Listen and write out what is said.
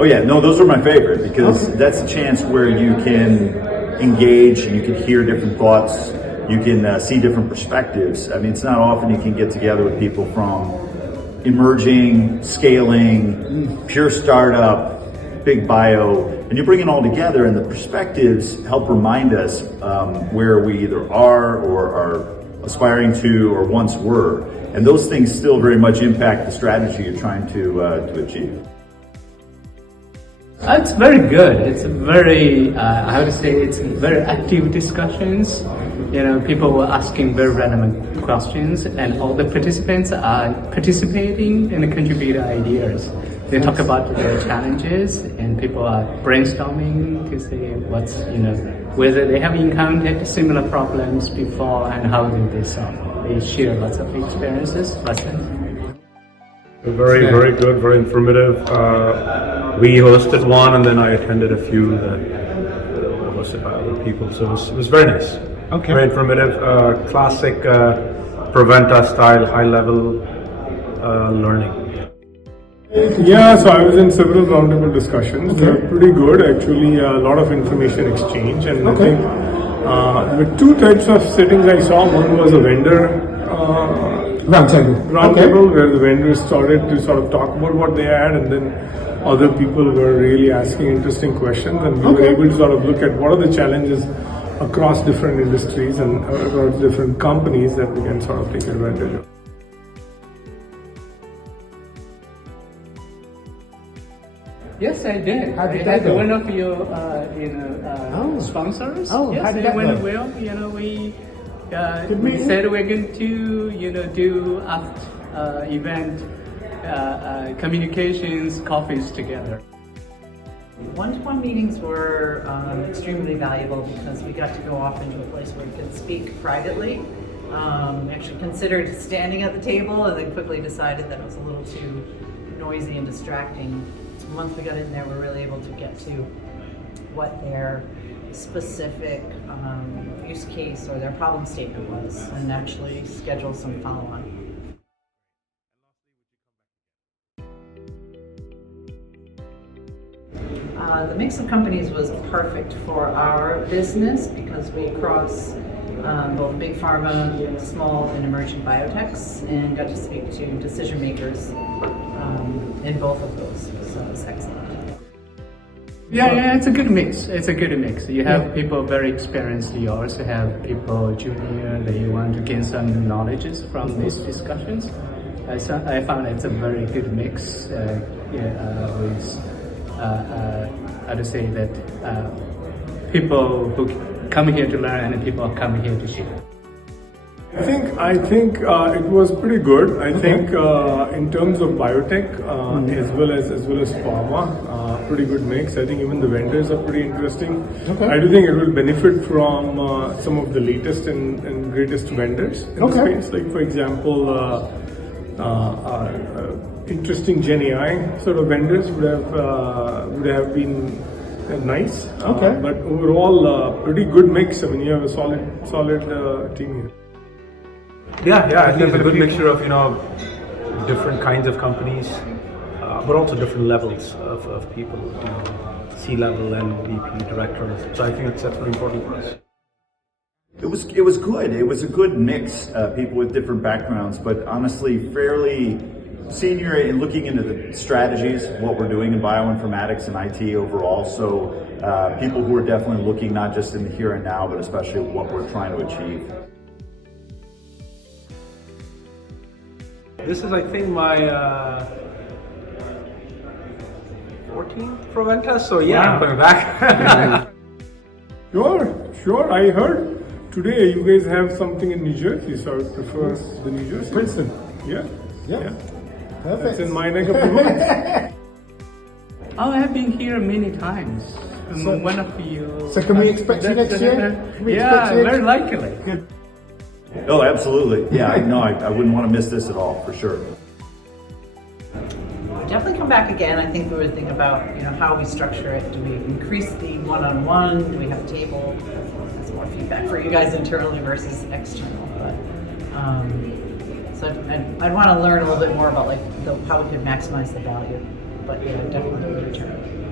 Oh yeah, no, those are my favorite because that's a chance where you can engage, you can hear different thoughts, you can see different perspectives. I mean, it's not often you can get together with people from emerging, scaling, pure startup, big bio, and you bring it all together, and the perspectives help remind us where we either are or are aspiring to or once were, and those things still very much impact the strategy you're trying to achieve. It's very good. It's very, I would say it's very active discussions. You know, people were asking very relevant questions and all the participants are participating and contributing ideas. They talk about their challenges and people are brainstorming to say what's, whether they have encountered similar problems before and how did they solve. They share lots of experiences, lessons. Very, very good, very informative. We hosted one and then I attended a few that were hosted by other people, so it was very nice. Okay. Very informative, classic Preventa style, high level learning. Yeah, so I was in several roundtable discussions. They're pretty good, actually. A lot of information exchange, and I think there were two types of settings I saw. One was a vendor roundtable where the vendors started to sort of talk about what they had, and then other people were really asking interesting questions, and we were able to sort of look at what are the challenges across different industries and across different companies that we can sort of take advantage of. Yes, I did. How did that go? One of your, sponsors. Oh, yes, how did it that went go? well. We said we're going to, do after event communications coffees together. One-to-one meetings were extremely valuable because we got to go off into a place where we could speak privately. Actually considered standing at the table and then quickly decided that it was a little too noisy and distracting. Once we got in there, we were really able to get to what their specific use case or their problem statement was and actually schedule some follow-on. The mix of companies was perfect for our business because we cross both big pharma, small and emerging biotechs, and got to speak to decision makers in both of those. So it was excellent. Yeah, it's a good mix. You have people very experienced. You also have people junior that you want to gain some knowledge from these discussions. I found it's a very good mix with. I'd say that people who come here to learn and people come here to share. I think it was pretty good. I think in terms of biotech as well as pharma, pretty good mix. I think even the vendors are pretty interesting. I do think it will benefit from some of the latest and greatest vendors in the space. Like for example, interesting Gen AI sort of vendors would have been nice. But overall, pretty good mix. I mean, you have a solid team here. Yeah, I think it's a good mixture of different kinds of companies, but also different levels of people, C-level and VP directors. So I think that's very important for us. It was good. It was a good mix, people with different backgrounds, but honestly fairly senior in looking into the strategies, what we're doing in bioinformatics and IT overall. So people who are definitely looking not just in the here and now, but especially what we're trying to achieve. This is, I think, my 14th Preventa, so yeah, I'm coming back. Sure. I heard today you guys have something in New Jersey, so I would prefer the New Jersey. Princeton. Yeah. Perfect. That's in my neck of the woods. I have been here many times. One of you. So can we expect you next year? Very likely. Good. Oh, absolutely. Yeah, I wouldn't want to miss this at all, for sure. Definitely come back again. I think we would think about how we structure it. Do we increase the one-on-one? Do we have a table? That's more feedback for you guys internally versus external. But so I'd want to learn a little bit more about how we could maximize the value. but yeah, definitely return.